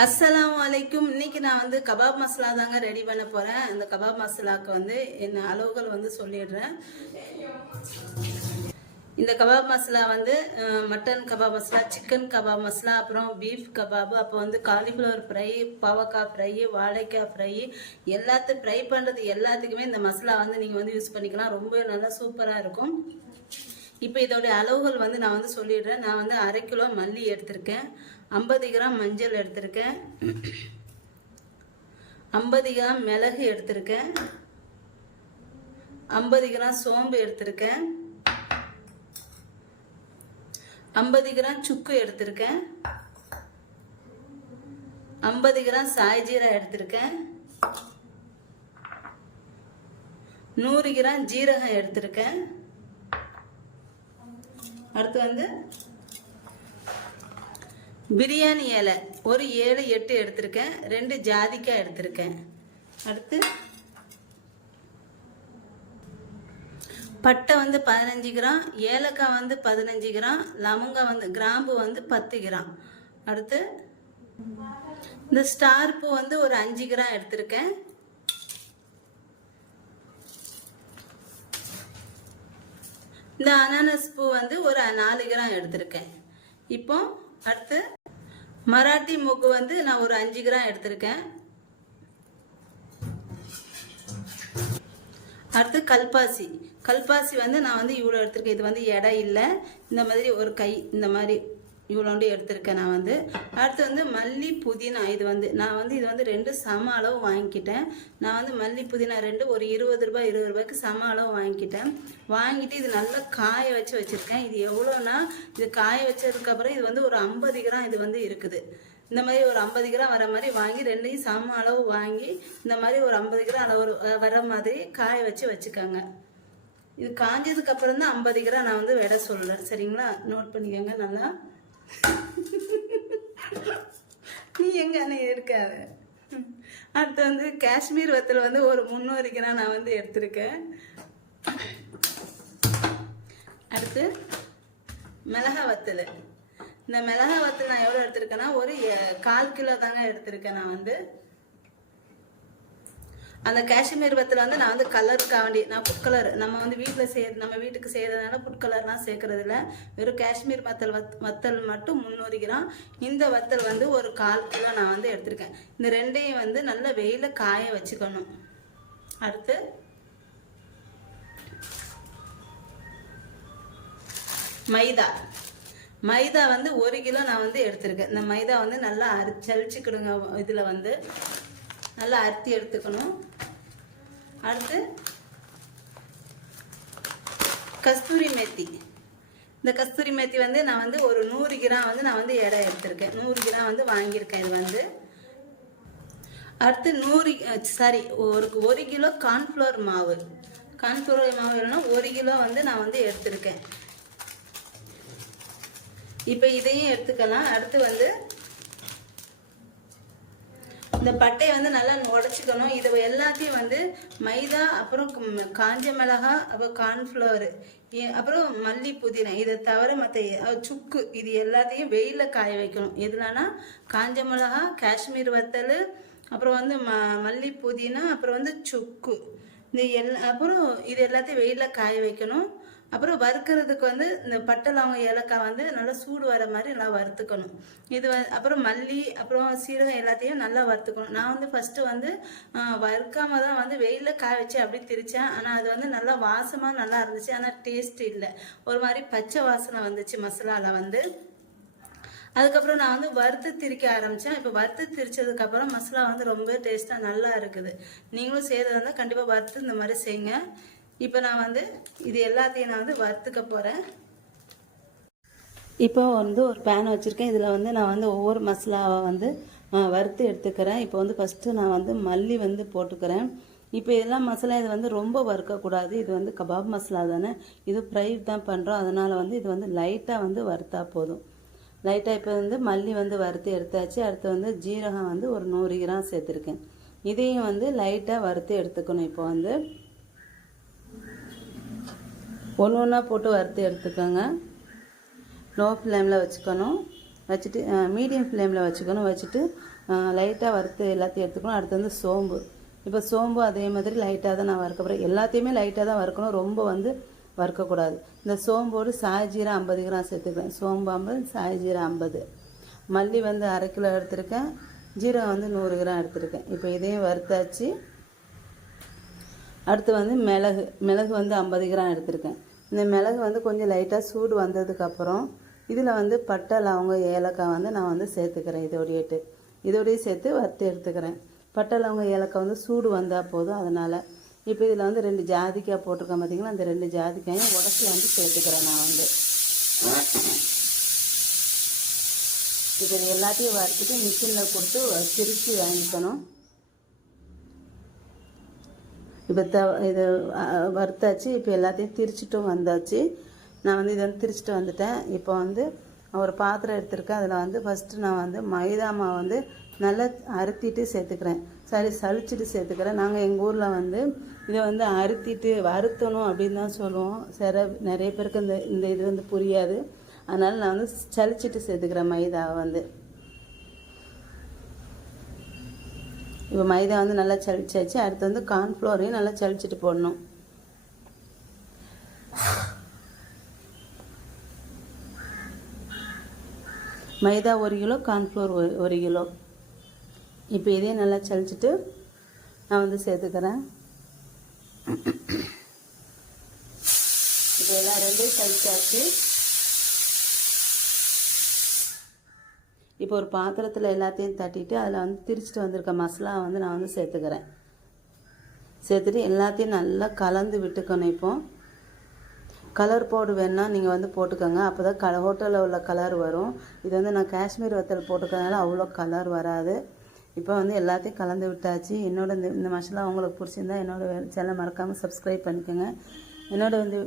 அஸ்லாம் அலைக்கும். இன்னைக்கு நான் வந்து கபாப் மசாலா தாங்க ரெடி பண்ண போறேன். இந்த கபாப் மசாலாவுக்கு வந்து என்ன அளவுகள் வந்து சொல்லிடுறேன். இந்த கபாப் மசாலா வந்து mutton kebab masala chicken kebab masala அப்புறம் பீஃப் கபாப் அப்போ வந்து காலிஃப்ளவர் ஃப்ரை பாவக்காய் ஃப்ரை வாழைக்காய் ஃப்ரை எல்லாத்தையும் ஃப்ரை பண்ணுறது எல்லாத்துக்குமே இந்த மசாலா வந்து நீங்கள் வந்து யூஸ் பண்ணிக்கலாம். ரொம்ப நல்லா சூப்பராக இருக்கும். இப்போ இதோடைய அளவுகள் வந்து நான் வந்து சொல்லிடுறேன். நான் வந்து அரை கிலோ மல்லி எடுத்திருக்கேன். ஐம்பது கிராம் மஞ்சள் எடுத்திருக்கேன். ஐம்பது கிராம் மிளகு எடுத்திருக்கேன். ஐம்பது கிராம் சோம்பு எடுத்திருக்கேன். ஐம்பது கிராம் சுக்கு எடுத்திருக்கேன். ஐம்பது கிராம் சாய்ஜீரா எடுத்திருக்கேன். நூறு கிராம் ஜீரகம் எடுத்திருக்கேன். அடுத்து வந்து பிரியாணி இலை. ஒரு ஏழு எட்டு எடுத்திருக்கேன். ரெண்டு ஜாதிக்காய் எடுத்திருக்கேன். அடுத்து பட்டை வந்து பதினஞ்சு கிராம் ஏலக்காய் வந்து பதினஞ்சு கிராம் லவங்கம் வந்து கிராம்பு வந்து பத்து கிராம். அடுத்து இந்த ஸ்டார் பூ வந்து ஒரு அஞ்சு கிராம் எடுத்திருக்கேன். இந்த அனானஸ் பூ வந்து ஒரு நாலு கிராம் எடுத்திருக்கேன். இப்போ அடுத்து மராட்டி மூக்கு வந்து நான் ஒரு அஞ்சு கிராம் எடுத்திருக்கேன். அடுத்து கல்பாசி. கல்பாசி வந்து நான் வந்து இவ்வளோ எடுத்திருக்கேன். இது வந்து எடை இல்லை. இந்த மாதிரி ஒரு கை இந்த மாதிரி இவ்வளோண்டு எடுத்திருக்கேன் நான் வந்து. அடுத்து வந்து மல்லி புதினா. இது வந்து நான் வந்து இது வந்து ரெண்டு சம அளவு வாங்கிக்கிட்டேன். நான் வந்து மல்லி புதினா ரெண்டு ஒரு இருபது ரூபாய் இருபது ரூபாய்க்கு சம அளவு வாங்கிக்கிட்டேன். வாங்கிட்டு இது நல்லா காய வச்சு வச்சுருக்கேன். இது எவ்வளோனா இது காய வச்சதுக்கப்புறம் இது வந்து ஒரு ஐம்பது கிராம் இது வந்து இருக்குது. இந்த மாதிரி ஒரு ஐம்பது கிராம் வர மாதிரி வாங்கி ரெண்டையும் சம அளவு வாங்கி இந்த மாதிரி ஒரு ஐம்பது கிராம் அளவு வர மாதிரி காய வச்சு வச்சுக்கோங்க. இது காஞ்சதுக்கு அப்புறம் தான் ஐம்பது கிராம் நான் வந்து விட சொல்கிறேன் சரிங்களா? நோட் பண்ணிக்கோங்க நல்லா. நீ எங்க அண்ணே இருக்காது. அடுத்து வந்து காஷ்மீர் வத்தல் வந்து ஒரு முந்நூறு கிராம் நான் வந்து எடுத்திருக்கேன். அடுத்து மிளகா வத்தல். இந்த மிளகா வத்தல் நான் எவ்வளோ எடுத்திருக்கேன்னா ஒரு எ- கால் கிலோ தாங்க எடுத்திருக்கேன் நான் வந்து. அந்த காஷ்மீர் பத்தில் வந்து நான் வந்து கலருக்காக வேண்டி நான் ஃபுட் கலர் நம்ம வந்து வீட்டில் செய் நம்ம வீட்டுக்கு செய்கிறதுனால ஃபுட் கலர்லாம் சேர்க்கறது வெறும் காஷ்மீர் வத்தல் வத் வத்தல் மட்டும் முந்நூறு கிராம். இந்த வத்தல் வந்து ஒரு கால் கிலோ நான் வந்து எடுத்திருக்கேன். இந்த ரெண்டையும் வந்து நல்ல வெயில காய வச்சுக்கணும். அடுத்து மைதா. மைதா வந்து ஒரு கிலோ நான் வந்து எடுத்திருக்கேன். இந்த மைதா வந்து நல்லா அரி சலிச்சுக்கிடுங்க இதில் வந்து நல்லா அரித்தி எடுத்துக்கணும். அடுத்து கஸ்தூரி மேத்தி. இந்த கஸ்தூரி மேத்தி வந்து நான் வந்து ஒரு நூறு கிராம் வந்து நான் வந்து எடை எடுத்திருக்கேன். நூறு கிராம் வந்து வாங்கியிருக்கேன் இது வந்து. அடுத்து நூறு சாரி ஒரு ஒரு கிலோ கார்ன்ஃப்ளவர் மாவு. கார்ன்ஃப்ளவர் மாவு இல்லைன்னா ஒரு கிலோ வந்து நான் வந்து எடுத்திருக்கேன். இப்போ இதையும் எடுத்துக்கலாம். அடுத்து வந்து இந்த பட்டையை வந்து நல்லா உடச்சிக்கணும். இது எல்லாத்தையும் வந்து மைதா அப்புறம் காஞ்ச மிளகா அப்புறம் கார்ன்ஃப்ளவர் அப்புறம் மல்லி புதினா. இதை தவிர மற்ற சுக்கு இது எல்லாத்தையும் வெயிலில் காய வைக்கணும். எதுலனா காஞ்ச மிளகா காஷ்மீர் வத்தல் அப்புறம் வந்து ம மல்லி புதினா அப்புறம் வந்து சுக்கு. இந்த எல் அப்புறம் இது எல்லாத்தையும் வெயிலில் காய வைக்கணும். அப்புறம் வறுக்கிறதுக்கு வந்து இந்த பட்டை லவங்கம் ஏலக்காய் வந்து நல்லா சூடு வர மாதிரி நல்லா வறுத்துக்கணும். இது வ அப்புறம் மல்லி அப்புறம் சீரகம் எல்லாத்தையும் நல்லா வறுத்துக்கணும். நான் வந்து ஃபஸ்ட்டு வந்து வறுக்காமல் வறுக்காம தான் வந்து வெயிலில் காய வச்சு அப்படியே திரித்தேன் ஆனால் அது வந்து நல்லா வாசமாக நல்லா இருந்துச்சு. ஆனால் டேஸ்ட் இல்லை. ஒரு மாதிரி பச்சை வாசனை வந்துச்சு மசாலாவில் வந்து. அதுக்கப்புறம் நான் வந்து வறுத்து திரிக்க ஆரம்பித்தேன் இப்போ வறுத்து திரிச்சதுக்கப்புறம் மசாலா வந்து ரொம்ப டேஸ்ட்டாக நல்லா இருக்குது. நீங்களும் செய்கிறதா இருந்தால் கண்டிப்பாக வறுத்து இந்த மாதிரி செய்யுங்க இப்போ நான் வந்து இது எல்லாத்தையும் நான் வந்து வறுத்துக்க போகிறேன் இப்போ வந்து ஒரு பேன் வச்சுருக்கேன். இதில் வந்து நான் வந்து ஒவ்வொரு மசாலாவை வந்து வறுத்து எடுத்துக்கிறேன். இப்போ வந்து ஃபஸ்ட்டு நான் வந்து மல்லி வந்து போட்டுக்கிறேன். இப்போ இதெல்லாம் மசாலா இது வந்து ரொம்ப வறுக்கக்கூடாது. இது வந்து கபாப் மசாலா தானே? இது ஃப்ரை தான் பண்ணுறோம் அதனால் வந்து இது வந்து லைட்டாக வந்து வறுத்தா போதும். லைட்டாக இப்போ வந்து மல்லி வந்து வறுத்து எடுத்தாச்சு. அடுத்து வந்து ஜீரகம் வந்து ஒரு நூறு கிராம் சேர்த்துருக்கேன். இதையும் வந்து லைட்டாக வறுத்து எடுத்துக்கணும். இப்போ வந்து ஒன்று ஒன்றா போட்டு வறுத்து எடுத்துக்கோங்க. லோ ஃப்ளேமில் வச்சுக்கணும். வச்சுட்டு மீடியம் ஃப்ளேமில் வச்சுக்கணும். வச்சுட்டு லைட்டாக வறுத்து எல்லாத்தையும் எடுத்துக்கணும். அடுத்து வந்து சோம்பு. இப்போ சோம்பு அதே மாதிரி லைட்டாக தான் நான் வறுக்க போகிறேன் எல்லாத்தையுமே லைட்டாக தான் வறுக்கணும். ரொம்ப வந்து வறுக்கக்கூடாது. இந்த சோம்போடு சாய்ஜீரா ஐம்பது கிராம் சேர்த்துக்கிறேன் சோம்பு ஐம்பது சாய்ஜீரா ஐம்பது. மல்லி வந்து அரை கிலோ எடுத்திருக்கேன். ஜீரகம் வந்து நூறு கிராம் எடுத்திருக்கேன். இப்போ இதையும் வறுத்தாச்சு. அடுத்து வந்து மிளகு. மிளகு வந்து ஐம்பது கிராம் எடுத்திருக்கேன். இந்த மிளகு வந்து கொஞ்சம் லைட்டாக சூடு வந்ததுக்கப்புறம் இதில் வந்து பட்டை லவங்க ஏலக்காய் வந்து நான் வந்து சேர்த்துக்கிறேன். இதோடையட்டு இதோடய சேர்த்து வறுத்து எடுத்துக்கிறேன். பட்டை லவங்க ஏலக்காய் வந்து சூடு வந்தால் போதும் அதனால். இப்போ இதில் வந்து ரெண்டு ஜாதிக்காய் போட்டிருக்கேன் பார்த்தீங்களா அந்த ரெண்டு ஜாதிக்காயும் உடச்சி வந்து சேர்த்துக்கிறேன் நான் வந்து. இப்போ இது எல்லாத்தையும் வறுத்துட்டு மிஷினில் கொடுத்து திருச்சி வாங்கிக்கணும். இப்போ த இது வறுத்தாச்சு. இப்போ எல்லாத்தையும் திரிச்சிட்டும் வந்தாச்சு. நான் வந்து இதை வந்து திரிச்சிட்டு வந்துட்டேன். இப்போ வந்து ஒரு பாத்திரம் எடுத்திருக்கேன். அதில் வந்து ஃபஸ்ட்டு நான் வந்து மைதா மாவு வந்து நல்லா அறுத்திட்டு சேர்த்துக்கிறேன். சரி சலிச்சிட்டு சேர்த்துக்கிறேன். நாங்கள் எங்கள் ஊரில் வந்து இதை வந்து அறுத்திட்டு வறுத்தணும் அப்படின்னு தான் சொல்லுவோம். சில நிறைய பேருக்கு இந்த இந்த இது வந்து புரியாது. அதனால் நான் வந்து சலிச்சிட்டு சேர்த்துக்கிறேன் மைதாவை வந்து. இப்போ மைதா வந்து நல்லா சளிச்சாச்சு. அடுத்து வந்து கார்ன்ஃப்ளோரையும் நல்லா சளிச்சிட்டு போடணும். மைதா ஒரு கிலோ கார்ன்ஃப்ளோர் ஒரு கிலோ. இப்போ இதையும் நல்லா சளிச்சிட்டு நான் வந்து சேர்த்துக்கிறேன். இப்போ எல்லாம் சளிச்சாச்சு. இப்போ ஒரு பாத்திரத்தில் எல்லாத்தையும் தட்டிட்டு அதில் வந்து திரிச்சிட்டு வந்திருக்க மசாலா வந்து நான் வந்து சேர்த்துக்கிறேன். சேர்த்துட்டு எல்லாத்தையும் நல்லா கலந்து விட்டுக்கணும் இப்போ. கலர் பவுடர் வேணால் நீங்கள் வந்து போட்டுக்கோங்க. அப்போ தான் க ஹோட்டலில் உள்ள கலர் வரும். இது வந்து நான் காஷ்மீர் வத்தல் போட்டுக்கிறதுனால அவ்வளோ கலர் வராது. இப்போ வந்து எல்லாத்தையும் கலந்து விட்டாச்சு. என்னோட இந்த இந்த மசாலா உங்களுக்கு பிடிச்சிருந்தா என்னோட சேனலை மறக்காமல் சப்ஸ்கிரைப் பண்ணிக்கோங்க. என்னோட வந்து